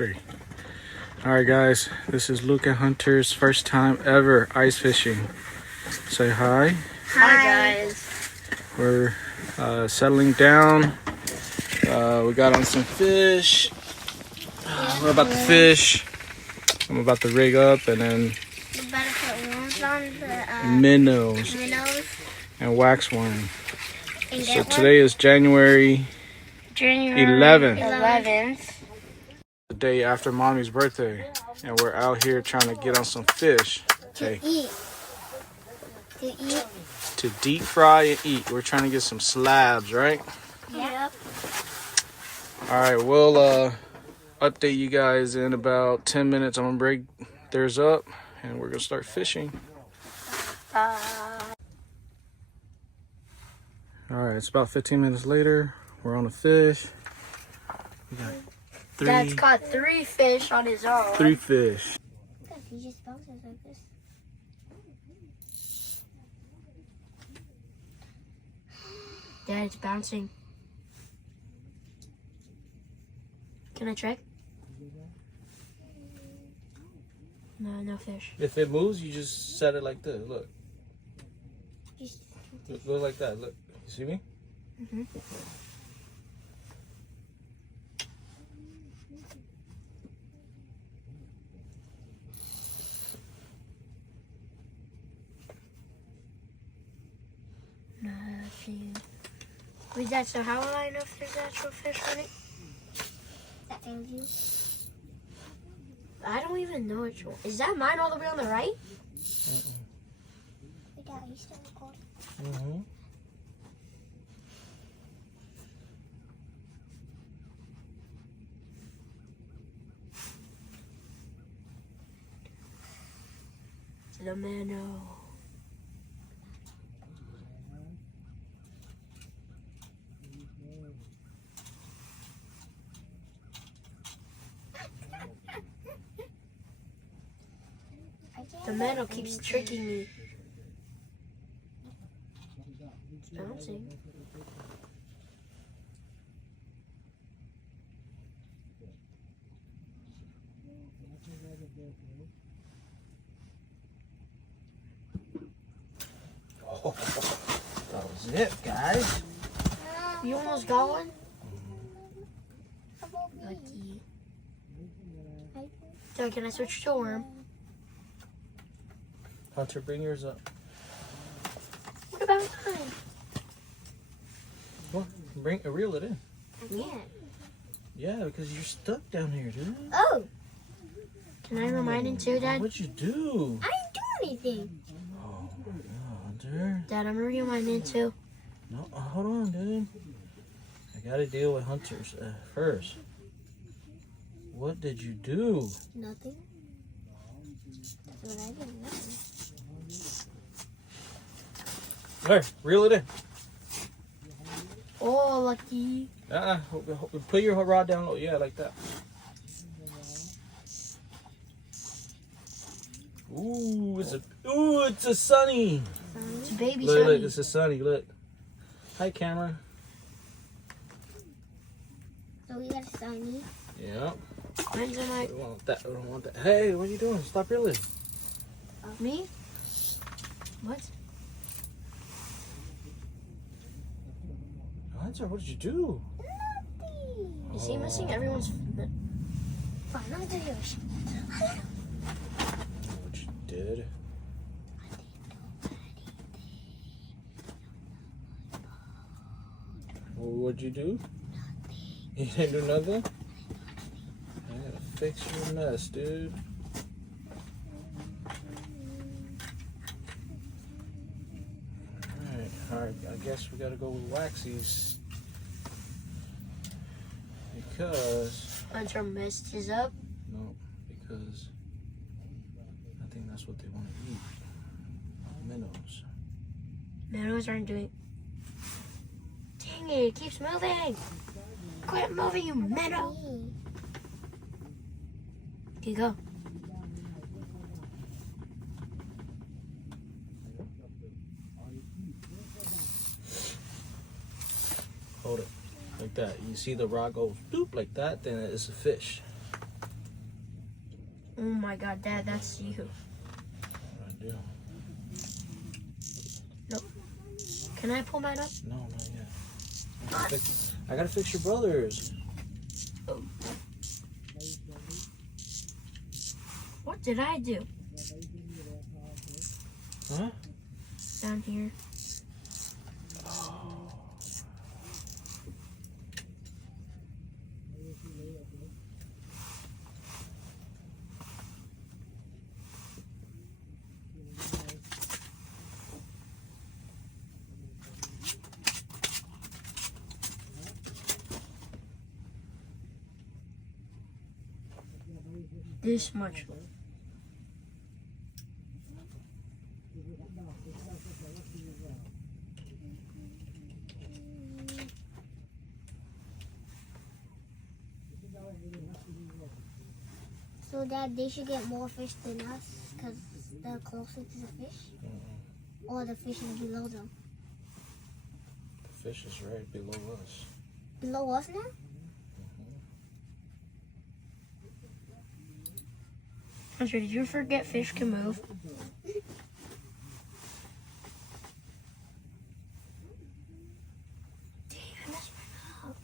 Alright guys, this is Luca Hunter's first time ever ice fishing. Say hi. Hi guys. We're settling down. We got on some fish. We're about to fish. I'm about to rig up and then We're about to put worms on the minnows minnows. and waxworm. And So today is January 11th. The day after Mommy's birthday, and we're out here trying to get on some fish. Hey, to deep fry and eat. We're trying to get some slabs, right? Yep. All right, we'll update you guys in about 10 minutes. I'm gonna break theirs up, and we're gonna start fishing. All right, it's about 15 minutes later. We're on a fish. We got Dad's caught 3 fish on his own. 3 fish. He just bounces like this. Dad, it's bouncing. Can I check? No fish. If it moves, you just set it like this. Look. Look like that. Look. You see me? Mm-hmm. Nothing. Wait, Dad, so how will I know if there's actual fish on it? That thing you? I don't even know which one. Is that mine all the way on the right? Wait, Dad, are you still recording? Mm-hmm. The minnow. The minnow keeps tricking me. It's bouncing. Oh, that was it, guys. You almost got one? Lucky. Dad, can I switch to a worm? Hunter, bring yours up. What about mine? Well, reel it in. I can't. Yeah, because you're stuck down here, dude. Oh! Can I remind him too, Dad? What'd you do? I didn't do anything. Oh my God, Hunter. Dad, I'm gonna remind him too. No, hold on, dude. I gotta deal with Hunters first. What did you do? Nothing. That's what I did. Nothing. There, reel it in. Oh, lucky. Put your rod down low. Yeah, like that. Ooh, it's a sunny. It's a baby Look, sunny. look, it's a sunny. Look. Hi, camera. So we got a sunny. Yeah. Mine's on my... We don't want that. We don't want that. Hey, what are you doing? Stop reeling. Me? What? Hunter, what did you do? Nothing. Is he missing everyone's... Fine, I'm gonna do yours. What you did? Well, what'd you do? You didn't do nothing? I gotta fix your mess, dude. Alright, I guess we gotta go with Waxies. Because... Hunter messed his up. No, because I think that's what they want to eat. Minnows. Minnows aren't doing... Dang it, it keeps moving. Quit moving, you minnow. Okay, go. Hold it. Like that. You see the rod go doop like that, then it's a fish. Oh my God, Dad, that's you. What do I do? Nope. Can I pull mine up? No, not yet. I gotta fix your brother's. Oh. What did I do? Huh? Down here. This much. So, Dad, they should get more fish than us because they're closer to the fish? Or the fish is below them? The fish is right below us. Below us now? Hunter, did you forget fish can move? Dang, I messed mine up.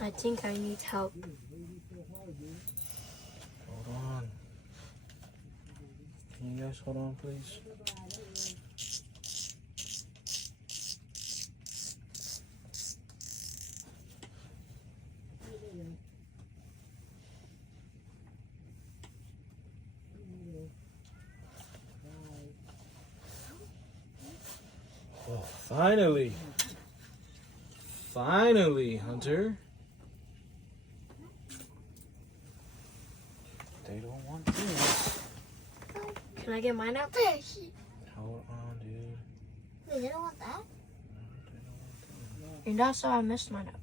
I think I need help. Hold on. Can you guys hold on, please? Oh, finally. Finally, Hunter. They don't want this. Can I get mine out? Hold on, dude. Wait, they don't want that? And also, I messed mine up.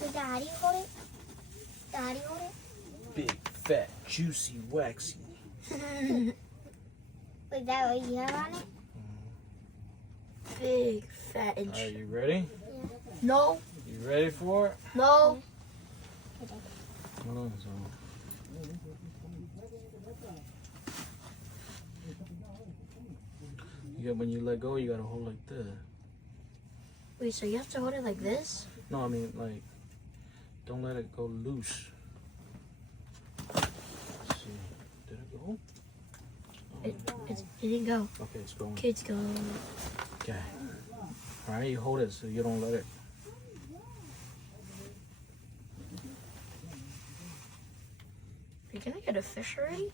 Wait, Dad, how do you hold it? Dad, how do you hold it? Big, fat, juicy, waxy. Wait, Dad, what do you have on it? Big, fat, and Are you ready? no, You ready for it? no. Hold on, so. When you let go, you gotta hold like this. Wait, so you have to hold it like this? No, I mean, like, don't let it go loose. Let's see. Did it go? It didn't go. Okay, it's going. Okay, it's going. Okay. Alright, you hold it so you don't let it. Are you gonna get a fish already?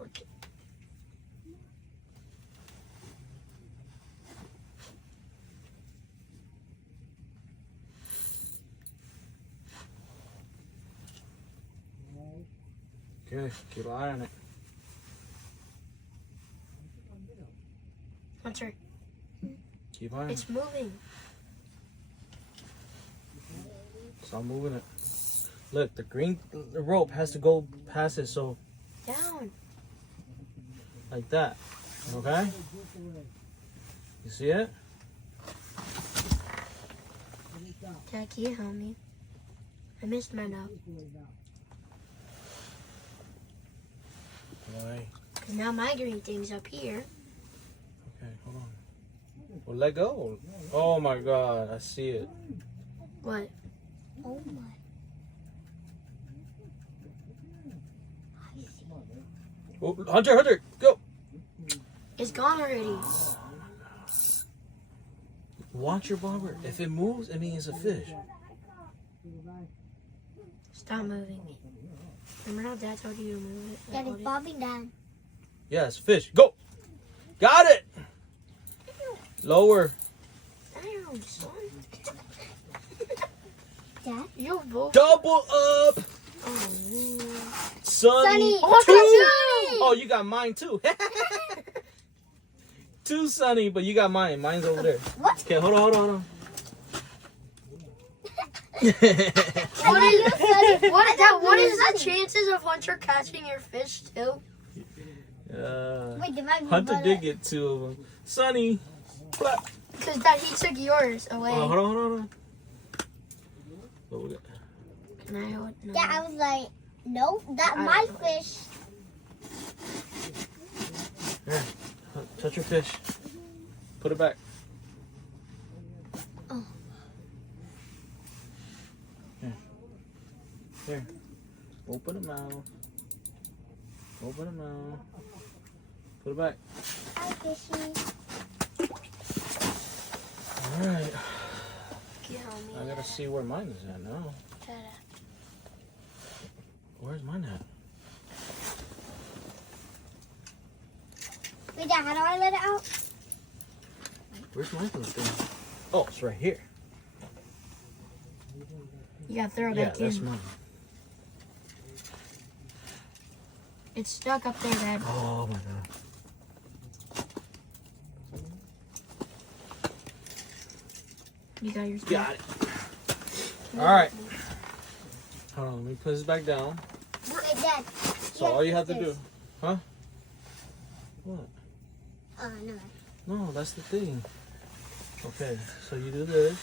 Okay. Okay, keep an eye on it. Hunter, Keep an eye on it. it's moving. Stop moving it. Look, the rope has to go past it, so Down. like that. Okay? You see it? Dad, can you help me? I messed mine up. Why? Because now my green thing's up here. Okay, hold on. Well, let go. Oh my God, I see it. What? Oh my. Oh, Hunter, go! It's gone already. Watch your bobber. If it moves, it means it's a fish. Stop moving me. Remember how Dad told you to move it? Dad, it's bobbing down. Yes, fish. Go. Got it. Lower. Damn, son. Dad? You both. Double up. Oh, Sunny. Oh, Two. Oh, you got mine too. Two Sunny, but you got mine. Mine's over there. What? Okay, hold on. What is the chances of Hunter catching your fish too? Wait, there might be Hunter one did get two of them. Sunny. Clap. Because Dad, he took yours away. Oh, hold on. What we got? Can I hold? No. Yeah, I was like, no, my fish. Here, touch your fish. Put it back. Oh. Here. Open the mouth. Put it back. Hi, fishy. Alright. Can you help me? I gotta see where mine is at now. Where's mine at? Wait, Dad, how do I let it out? Where's my little thing? Oh, it's right here. You gotta throw it Yeah, back that's in. mine. It's stuck up there, Dad. Oh my god. You got yours. Got it. Alright. Hold on, let me put this back down. Wait, Dad. So all you have to do. Huh? What? Oh, no. No, that's the thing. Okay, so you do this.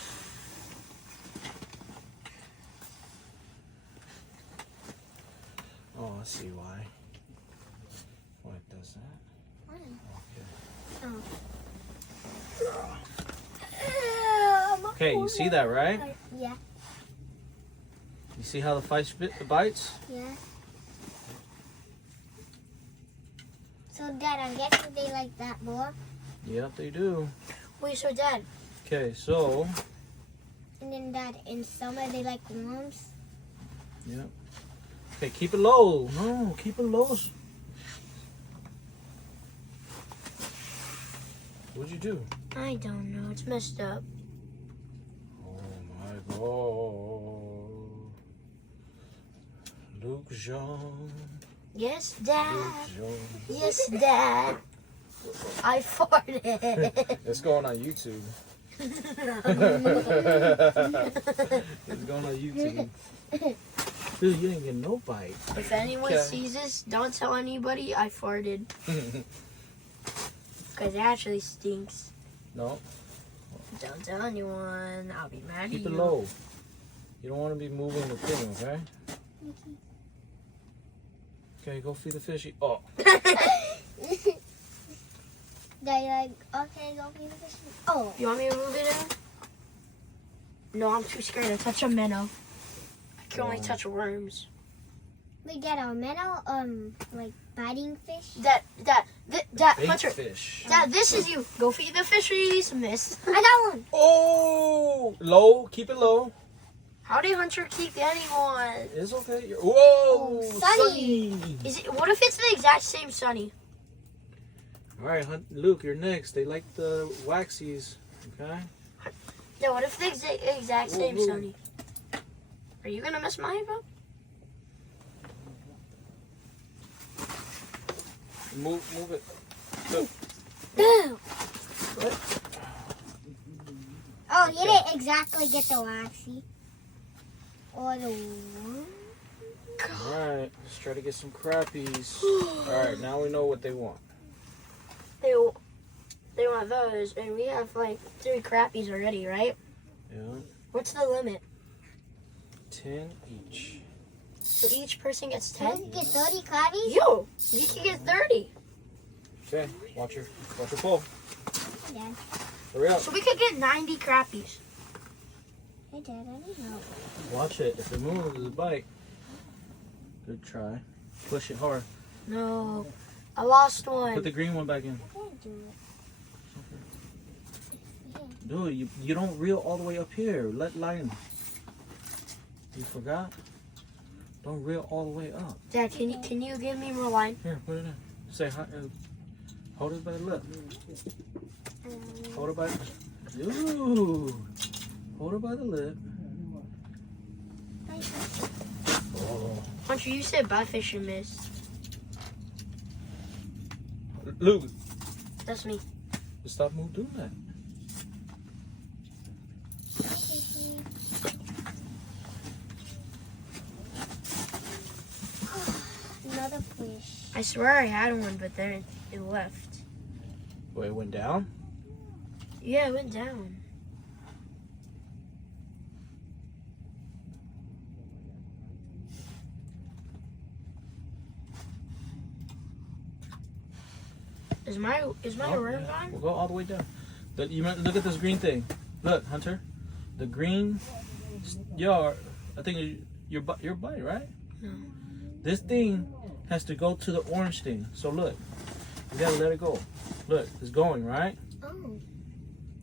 Oh, I see why. Why it does that. Okay. Okay, you see that, right? Yeah. You see how the fish bites? Yeah. So, Dad, I'm guessing they like that more. Yep, they do. Wait, so Dad, Okay, so. And then, Dad, in summer they like worms. Yep. Okay, keep it low. No, keep it low. What'd you do? I don't know. It's messed up. Oh my god. Luke Jean. Yes, Dad. Luke Jean. Yes, Dad. I farted. It's going on YouTube. It's going on YouTube. Dude, you didn't get no bite. If anyone Okay. sees this, don't tell anybody I farted. Because it actually stinks. No, Don't tell anyone. I'll be mad keep at it you. low. You don't want to be moving the thing, okay? Okay, go feed the fishy. Oh, They like, okay, go feed the fish. Oh. You want me to move it in? No, I'm too scared to touch a minnow. I can only touch worms. We get a minnow, like biting fish. Dad, bait Hunter. fish. Dad, this is you. Go feed the fisheries, miss. I got one. Oh, low. Keep it low. How did Hunter keep anyone? It's okay. Whoa, Sunny. Sunny. Is it? What if it's the exact same Sunny? All right, Luke, you're next. They like the waxies, okay? Yeah, what if the exact same Whoa. Sunny? Are you gonna miss mine, bro? Move it. Look. Boom. Oh, you didn't exactly get the waxy. Or the worm. All right, let's try to get some crappies. All right, now we know what they want. They want those, and we have like 3 crappies already, right? Yeah, What's the limit? 10 each. So each person gets Can 10? you get 30 crabbies? Yo, you can get 30. Okay, watch your pole. Yeah. Hurry up. So we could get 90 crappies. Hey, Dad, I need help. Watch it. If it moves, it's a bite. Good try. Push it hard. No, I lost one. Put the green one back in. I can't do it. Dude, you don't reel all the way up here. Let line. You forgot? Don't reel all the way up. Dad, can you give me more line? Here, put it in. Say hi. Hold it by the lip. Hold it by. Ooh. Hold it by the lip. Oh. Hunter, you said bye, fish and miss. Luke, That's me. stop doing that. Another fish. I swear I had one, but then it left. Wait, it went down? Yeah, it went down. Is my worm gone? We'll go all the way down. But look at this green thing. Look, Hunter. The green yard. I think your bite, right? No. This thing has to go to the orange thing. So look, you gotta let it go. Look, it's going, right? Oh.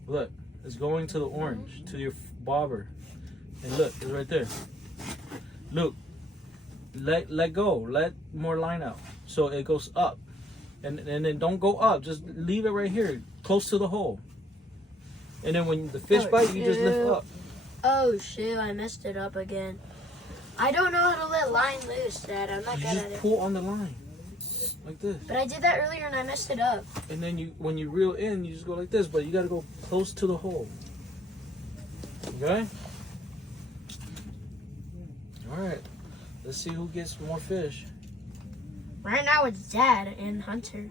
Look, it's going to the orange, to your bobber. And look, it's right there. Look, let go. Let more line out. So it goes up. And then don't go up. Just leave it right here, close to the hole. And then when the fish bite, you just lift up. Oh shit, I messed it up again. I don't know how to let line loose, Dad. I'm not You good at just it. pull on the line, like this. But I did that earlier and I messed it up. And then when you reel in, you just go like this. But you gotta go close to the hole. Okay? All right. Let's see who gets more fish. Right now it's Dad and Hunter.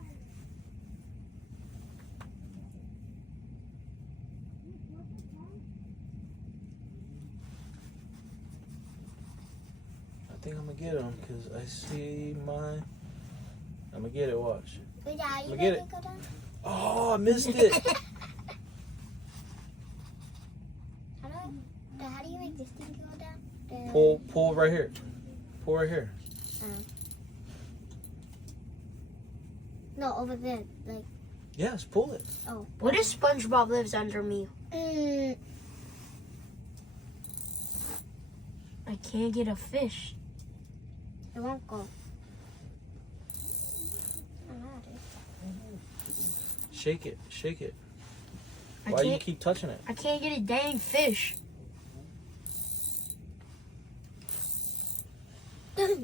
I think I'm gonna get him because I see mine. I'm gonna get it. Watch. Wait, Dad, you Get ready it. to go down? Oh, I missed it. How do you make this thing go down? Pull right here. Pull right here. No, over there. Like. Yes, pull it. Oh. What if SpongeBob lives under me? Mm. I can't get a fish. It won't go. Shake it. Shake it. I Why do you can't. keep touching it? I can't get a dang fish.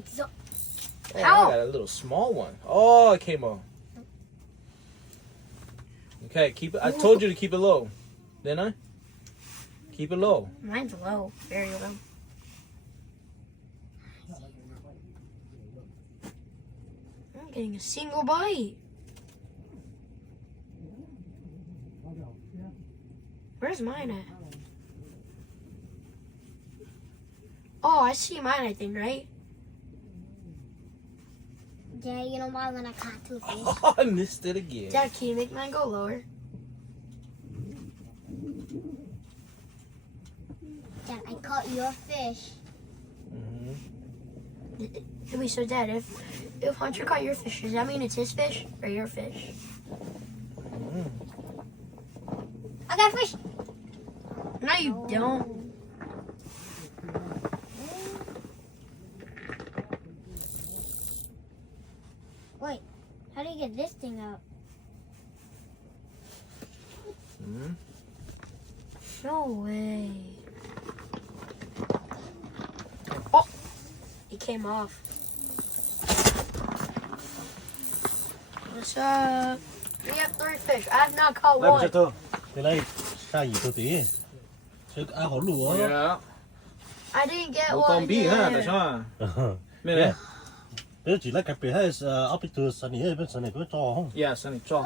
So, Oh, How? I got a little small one. Oh, it came off. Okay, keep it. I told you to keep it low, didn't I? Keep it low. Mine's low, very low. I'm getting a single bite. Where's mine at? Oh, I see mine, I think, right? yeah, you know why when I caught two fish? Oh, I missed it again. Dad, can you make mine go lower? Dad, I caught your fish. Mm-hmm. Wait, so Dad, if Hunter caught your fish, does that mean it's his fish or your fish? Mm. I got a fish. No, you don't. Wait, how do you get this thing out? Mm. No way. Oh, it came off. What's up? We have 3 fish. I have not caught Lại one. cho tôi. Cái này xa gì tôi tí. Chứ ai hổ lùa. Yeah. I didn't get Một one con bí ha, tại yet. sao à? Mẹ này. Thế chỉ là cái bể hay áp từ sunny hay bên sunny tôi cho không? Yeah, Sunny, cho.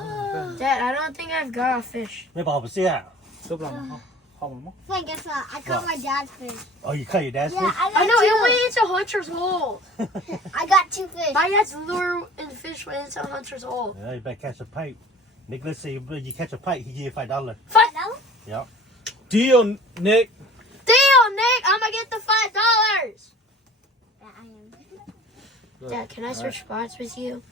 Dad, I don't think I've got a fish. Mấy bảo xe à? Giúp làm không? Không mà. Wait, guess what? I caught my dad's fish. Oh, you cut your dad's Yeah, fish? I I got know, it two. went into Hunter's hole. I got 2 fish. My dad's lure and fish went into Hunter's hole. Yeah, you better catch a pike. Nick, let's say you catch a pike, he give you $5. $5? Yeah. Deal, Nick. Deal, Nick. I'm gonna get the $5. Yeah, I am. Dad, can I switch spots with you?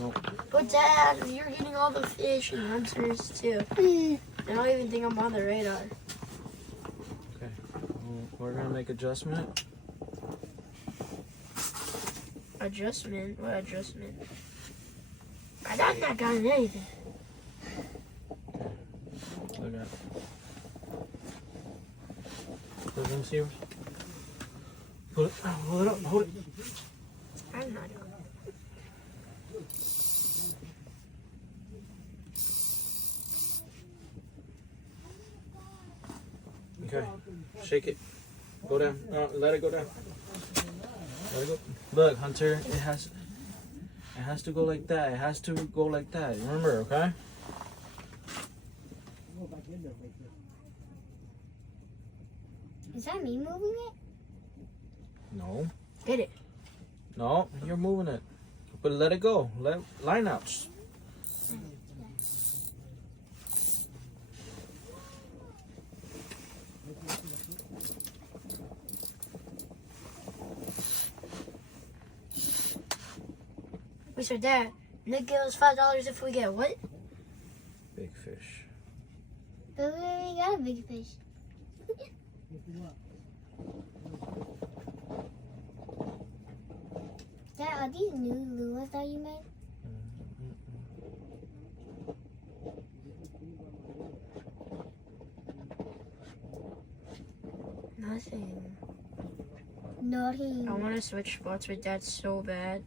No. But Dad, you're getting all the fish and Hunters too. I don't even think I'm on the radar. Okay. We're gonna make adjustment. Adjustment? What adjustment? I'm not gotten anything. Look at. Let me see yours. Hold it up, hold it. I'm not. Okay, shake it. Go down. Let it go down. Let it go. Look, Hunter, it has to go like that. It has to go like that. Remember, okay? Is that me moving it? No. Get it. No, you're moving it. But let it go. Let line outs. Wait, so Dad, Nick gives us $5 if we get what? Big fish. But we already got a big fish. Dad, are these new lures that you made? Nothing. Nothing. I want to switch spots with Dad so bad.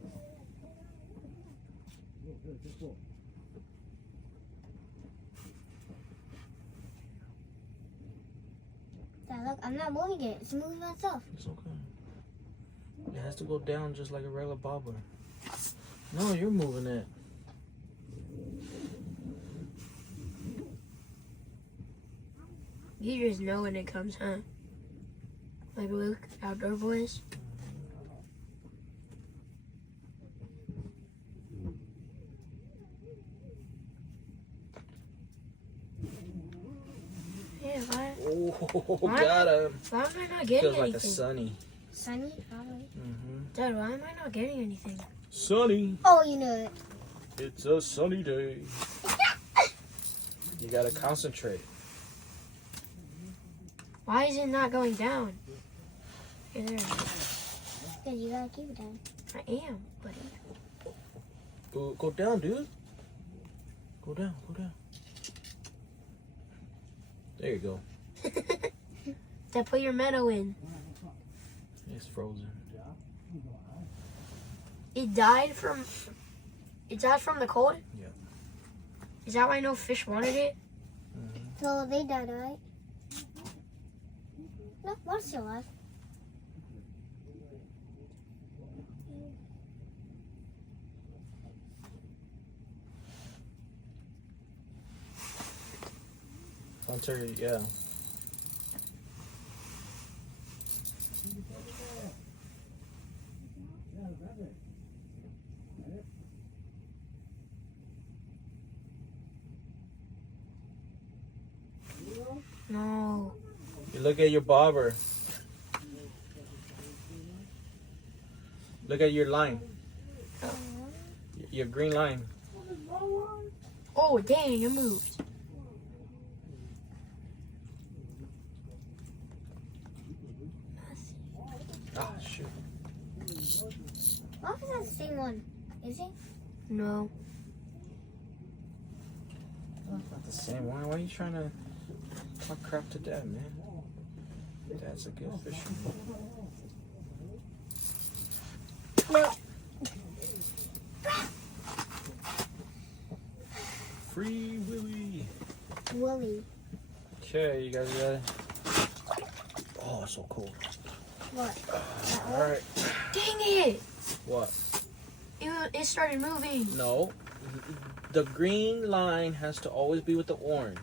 Dad, look, I'm not moving it. It's moving by itself. It's okay. It has to go down just like a regular bobber. No, you're moving it. You just know when it comes, huh? Like Luke, Outdoor Boys. Yeah, why? Oh, Why? got him. Why am I not getting Feels like a anything? sunny. Sunny, probably. Dad, why am I not getting anything? Sunny. Oh, you know it. It's a sunny day. You gotta concentrate. Why is it not going down? Hey there. Because you gotta keep it down. I am, buddy. Go down, dude. Go down, go down. There you go. Dad, put your meadow in. It's frozen. It died from the cold? Yeah. Is that why no fish wanted it? So they died, right? No, one's still alive. Hunter, yeah. No. You look at your bobber. Look at your line. Your green line. Oh, dang, it moved. Ah, shoot. What was that the same one? Is it? No. Not the same one. Why are you trying to talk crap to Dad, man? Dad's a good fisherman. No. Free Willy. Willy. Okay, you guys got it. Oh, it's so cold. What? All right. Dang it! What? It started moving. No. The green line has to always be with the orange.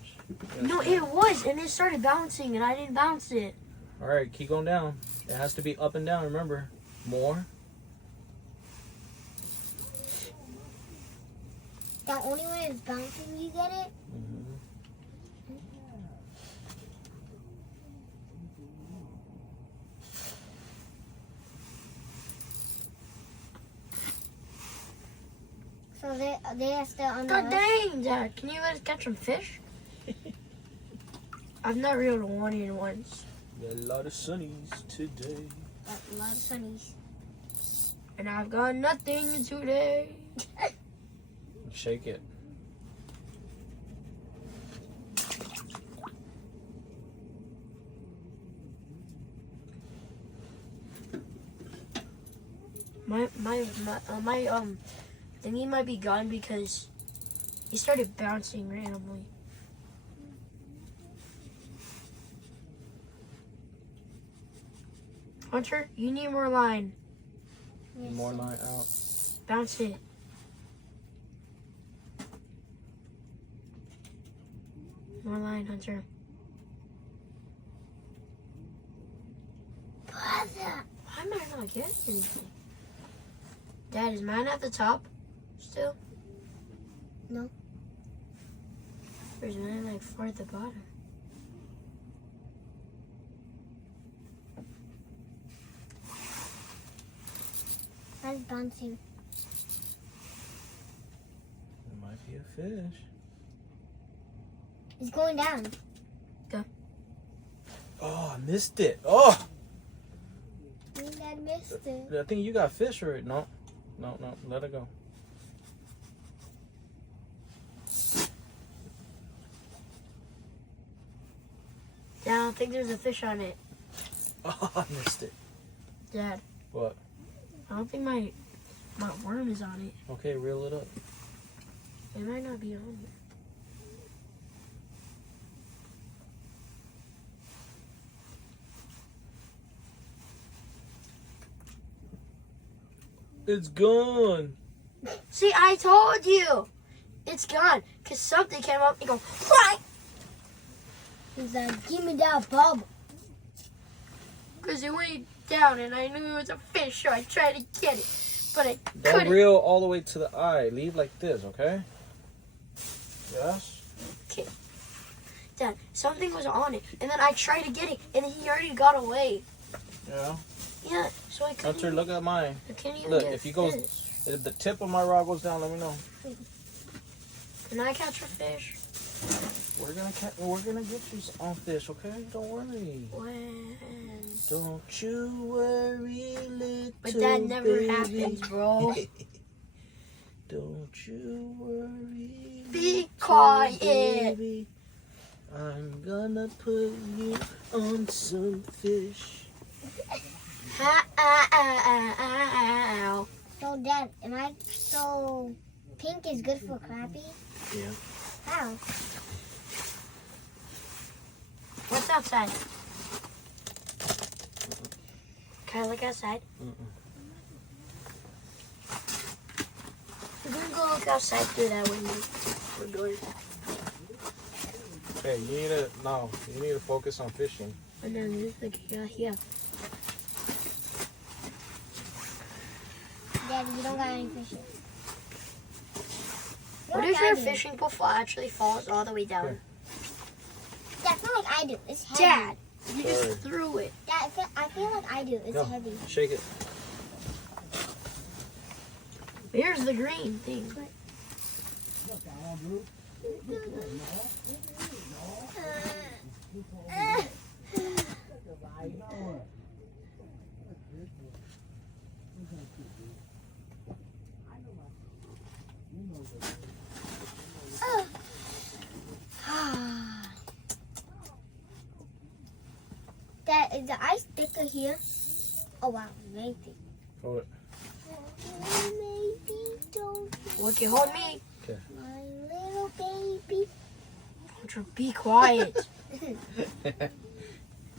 No, it was, and it started bouncing, and I didn't bounce it. All right, keep going down. It has to be up and down. Remember, more. The only when it's bouncing, you get it? So they are still on the God hook? dang, Dad, can you let us catch some fish? I've not reeled one in once. Got a lot of sunnies today. A lot of sunnies. And I've got nothing today. Shake it. My thingy might be gone because he started bouncing randomly. Hunter, you need more line. More line out. Bounce it. More line, Hunter. Why am I not getting anything? Dad, is mine at the top still? No. Or is mine like far at the bottom? That's bouncing. It might be a fish. It's going down. Oh, I missed it. Oh! I think I missed it. I think you got fish right. No. No, let it go. Dad, I don't think there's a fish on it. Oh, I missed it. Dad. What? I don't think my worm is on it. Okay, reel it up. It might not be on it. It's gone. See, I told you. It's gone. Because something came up and go, right. He's like, give me that bubble. Because it went down and I knew it was a fish, so I tried to get it. But I Don't couldn't. reel all the way to the eye. Leave like this, okay? Yes? Okay. Dad, something was on it. And then I tried to get it, and he already got away. Yeah. Yeah, so I couldn't. Hunter, look at mine. I can't even Look, get if you go, fish. if the tip of my rod goes down, let me know. Can I catch a fish? We're gonna get you some fish, okay? Don't worry. When? Don't you worry, little But that never baby. happens, bro. Don't you worry. Be little quiet. baby. I'm gonna put you on some fish. Ow. So, Dad, so pink is good for crappies? Yeah. How? What's outside? Can I look outside? We're gonna go look outside through that window. We're going. Hey, you need to focus on fishing. And then this look here. Dad, you don't got any fishes. What if your fishing pole actually falls all the way down? Here. Dad, I feel like I do. It's heavy. Dad, you Sorry. just threw it. Dad, I feel like I do. It's Go. heavy. Shake it. Here's the green thing. Dad, is the ice thicker here? Oh wow, maybe. Hold it. Maybe don't. Okay, hold me. My little baby. Hunter, be quiet.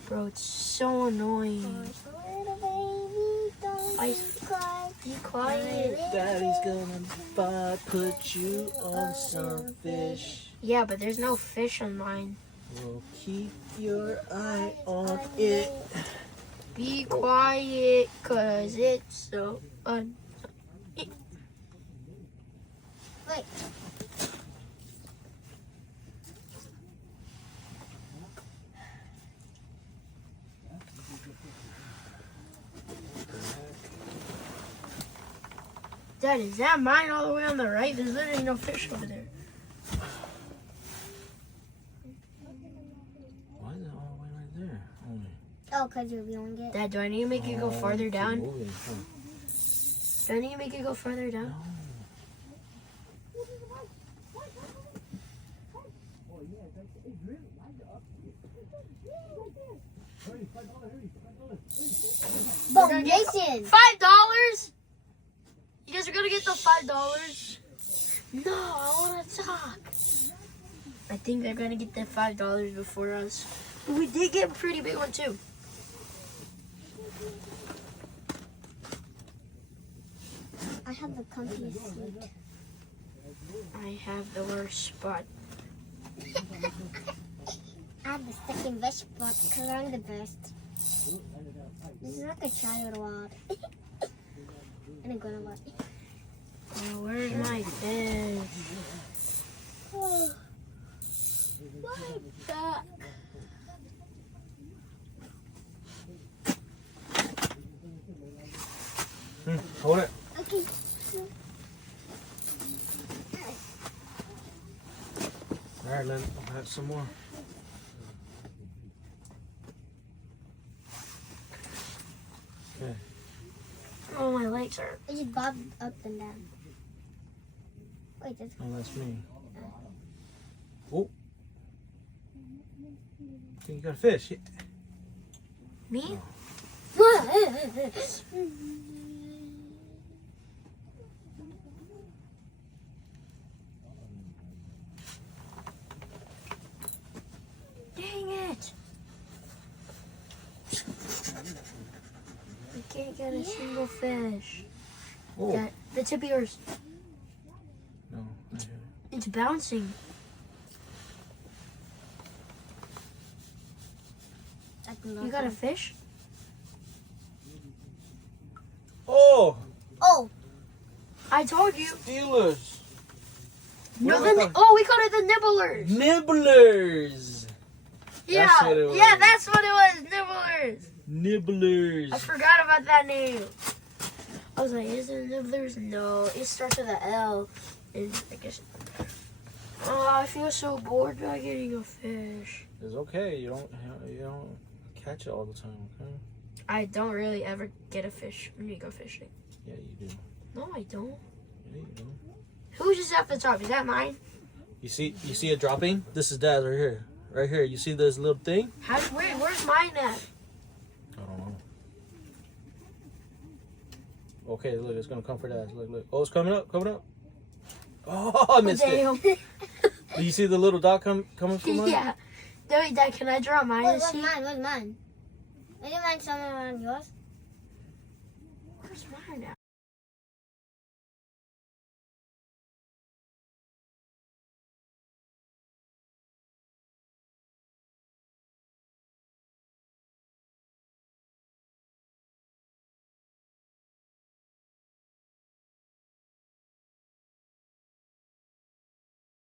Bro, it's so annoying. My little baby, don't cry. Be quiet. Daddy's gonna put you on some fish. Yeah, but there's no fish on mine. We'll keep your eye on it. Be quiet, cause it's so fun. Wait. Dad, is that mine all the way on the right? There's literally no fish over there. Why is it all the way right there? Only. Oh, because you're viewing it. Dad, do I need to make it go farther Keep down? moving, huh? Do I need to make it go further down? But We're gonna get Mason, $5? You guys are gonna get the $5? No, I wanna talk. I think they're gonna get the $5 before us. But we did get a pretty big one too. I have the comfiest seat. I have the worst spot. I have the second best spot because I'm the best. This is like a child award. And a good award. Oh, where's my fish? Oh. My back. Hold it. Okay. All right, let I'll have some more. Okay. Oh, my legs are. It just bobbed up and down. Wait, that's Oh, that's me. Oh. You got a fish. Yeah. Me? Dang it! I can't get a single fish. Oh. Got the tip of yours. No. I hear it. It's bouncing. You got a fish? Oh. Oh, I told you. Steelers. No, What am I we called it the nibblers. Nibblers. Yeah, That's what it was. yeah, that's what it was. Nibblers. Nibblers. I forgot about that name. I was like, is it nibblers? No, it starts with an L. And I guess. Oh, I feel so bored by getting a fish. It's okay. You don't catch it all the time. Okay. I don't really ever get a fish when you go fishing. Yeah, you do. No, I don't. Yeah, you do. Who's just at the top? Is that mine? You see it dropping? This is Dad's right here. Right here. You see this little thing? Where's mine at? I don't know. Okay, look, it's gonna come for Dad. Look. Oh, it's coming up. Oh, I missed it. Damn. Do you see the little dot coming from mine? Yeah. Wait, Dad, can I draw mine? wait, to what's see? mine? What's mine? Is it mine somewhere around yours? Where's mine at?